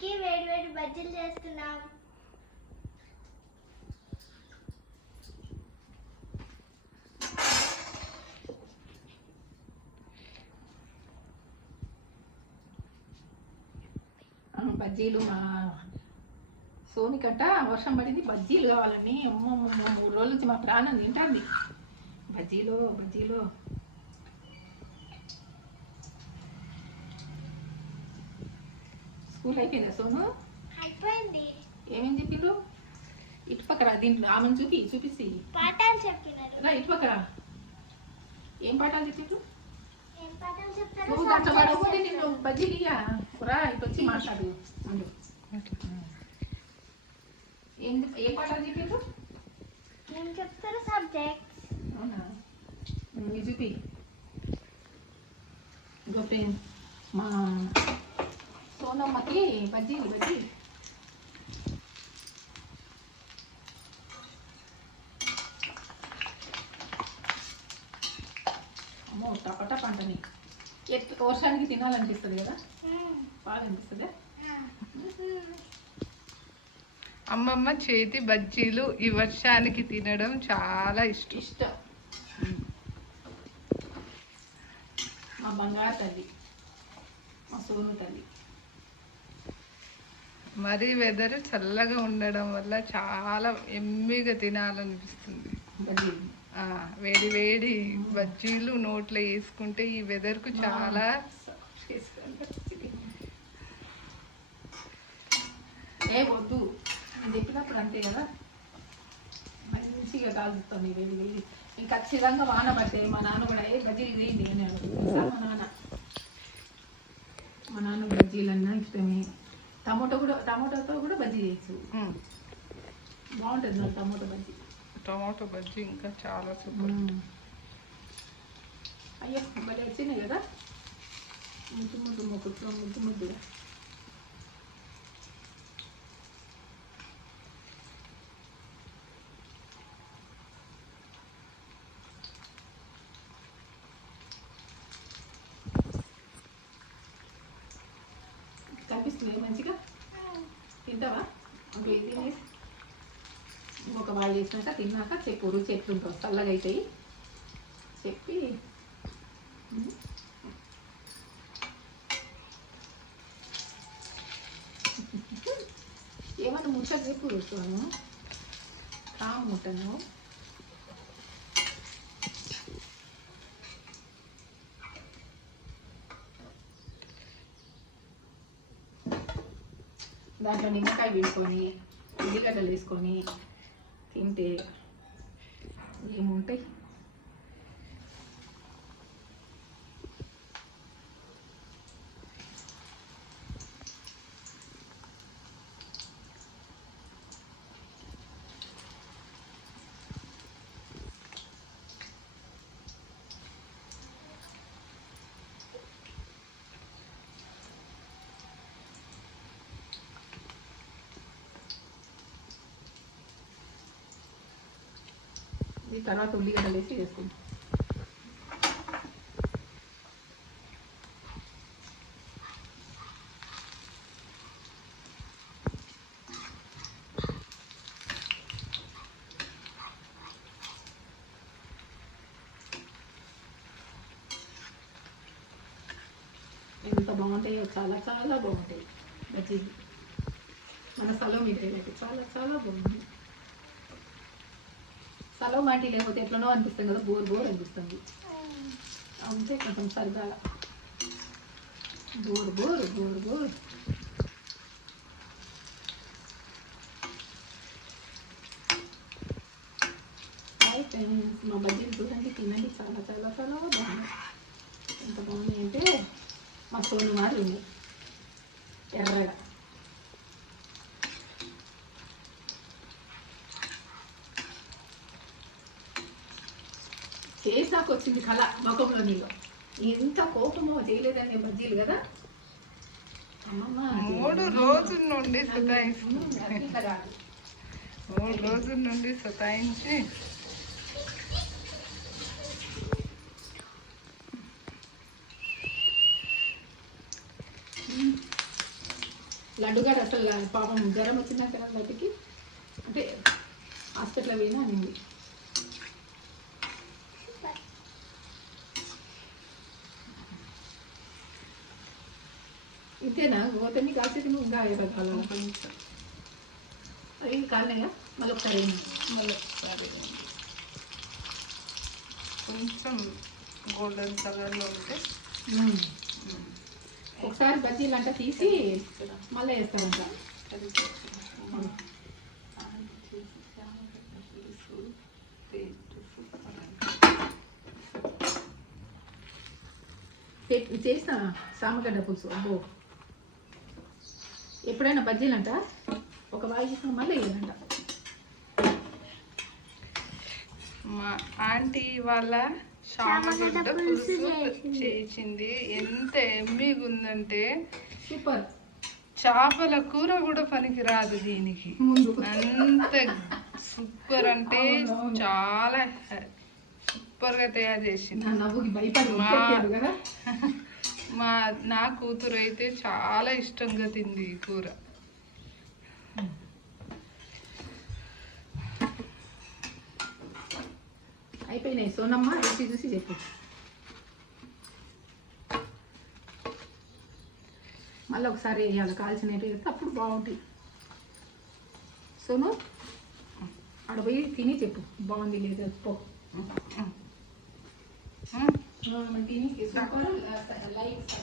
వేడి వేడి బజ్జీలు చేస్తున్నాం. బజ్జీలు మా సోనికట వర్షం పడింది, బజ్జీలు కావాలని 3 రోజుల నుంచి మా ప్రాణం తింటుంది. బజ్జీలు బజ్జీలు. స్కూల్ అయిపోయిందా సోను? అయిపోయింది. ఏమేమి చెప్పిండ్రు? ఇటు పక్కరా, దీంట్లో ఆమెను చూపిస్తే పాఠాలు చెప్పినారు. రా ఇటు పక్కరా. ఏం పాఠాలు చెప్పిండ్రు? ఏం పాఠాలు చెప్తారు? నువ్వు దాంట్లో పడకపోతే నిన్ను బజ్జీలియా. రా ఇటు వచ్చి మాట్లాడు. ఏం పాఠాలు చెప్పిండ్రు? ఏం చెప్తారు? సబ్జెక్ట్స్. అవునా? ఇది చూపి. గొప్ప మా సోనమ్మకి బజ్జీలు బజ్జీ. అమ్మో టపట పంటని వర్షానికి తినాలనిపిస్తుంది కదా, బాగా అనిపిస్తుంది. అమ్మమ్మ చేతి బజ్జీలు ఈ వర్షానికి తినడం చాలా ఇష్టం. మా బంగారు తల్లి, మా సోను తల్లి. మరీ వెదర్ చల్లగా ఉండడం వల్ల చాలా ఎమ్మిగా తినాలనిపిస్తుంది. బజ్జీలు వేడి వేడి బజ్జీలు నోట్లో వేసుకుంటే ఈ వెదర్కు చాలా వద్దు అని చెప్పినప్పుడు అంతే కదా, మంచిగా కాలుతుంది వేడి వేడి. ఇంకా ఖచ్చితంగా వాన పడితే మా నాన్న కూడా బజ్జీలు వేయండి అని అడుగుతా. మా నాన్న బజ్జీలు అన్నా ఇష్టమే. టమాటోతో కూడా బజ్జీ చేయొచ్చు, బాగుంటుంది. నాకు టమాటో బజ్జీ ఇంకా చాలా సూపర్. అయ్యో భలే వచ్చినాయి కదా, ముద్దు మొక్కుట్లో ముద్దుగా. కనిపిస్తుంది మంచిగా. తింటావా? తినేసి ఒక బాగా చేసినాక తిన్నాక చెప్పు, రుచి ఎట్లుంటావు, చల్లగా అవుతాయి చెప్పి. ఏమన్నా ముచ్చట చెప్పు చూస్తాను, కాము ముట్టను. దాంట్లో నిమ్మకాయ వేసుకొని ఉల్లిగడ్డలు వేసుకొని తింటే ఏముంటాయి. ఈ తర్వాత ఉల్లిగడ్డలు వేసి వేసుకుంటాం. ఎంత బాగుంటాయో, చాలా చాలా బాగుంటాయి బజ్జీలు. మన స్థలం మీద చాలా చాలా బాగుంది. స్థలం మాటి లేకపోతే ఎట్లనో అనిపిస్తుంది కదా, బోర్ అనిపిస్తుంది. అంతే కొంచెం సరదాగా బోర్. మా బజ్జీలు చూడండి, తినండి, చాలా చాలా చాలా బాగుంది. ఎంత బాగున్నాయి అంటే మా సోను మాదిరి ఉంది ఎర్రగా. చేసాక వచ్చింది కళ ముఖంలో. నీలో ఎంత కోపమో చేయలేదనే బజ్జీలు కదా. 3 రోజుల నుండి సతాయించి లడ్డు గారు అసలు పాపం జ్వరం వచ్చిందంటే బయటికి అంటే హాస్పిటల్ పోయినా అనింది. ఇంతేనా గోతని కాల్చేది నువ్వు ఇంకా ఐదు రకాలు కొంచెం అవి కాలినాయా మళ్ళీ ఒకసారి మళ్ళీ ఒకసారి కొంచెం గోల్డెన్ కలర్లో ఉంటే ఒకసారి బజ్జీలు అంట తీసి మళ్ళీ వేస్తారంట. చేసిన సామగడ్డ పులుసు అబ్బో ఎప్పుడైనా బజ్జీలంట ఒక వాయి తీసుకుని మళ్ళీ వేయాలంట. మా ఆంటీ వాళ్ళ చామగడ్డ పులుసు చేసింది. ఎంత ఎమ్మిగా ఉందంటే సూపర్. చేపల కూర కూడా పనికి రాదు దీనికి, ముందు అంత సూపర్ అంటే చాలా సూపర్గా తయారు చేసింది. నా నవ్వుకి భయపడి మా ఉరికెత్తాడు కదా. నా కూతురు అయితే చాలా ఇష్టంగా తింది ఈ కూర. అయిపోయినాయి సోనమ్మ, రుచి చూసి చెప్పు. మళ్ళీ ఒకసారి వేయాలి కాల్చినట్టు వేస్తే అప్పుడు బాగుంటుంది. సోను ఆడ పోయి తిని చెప్పు బాగుంది లేదా పో. తిని సూపర్ లైక్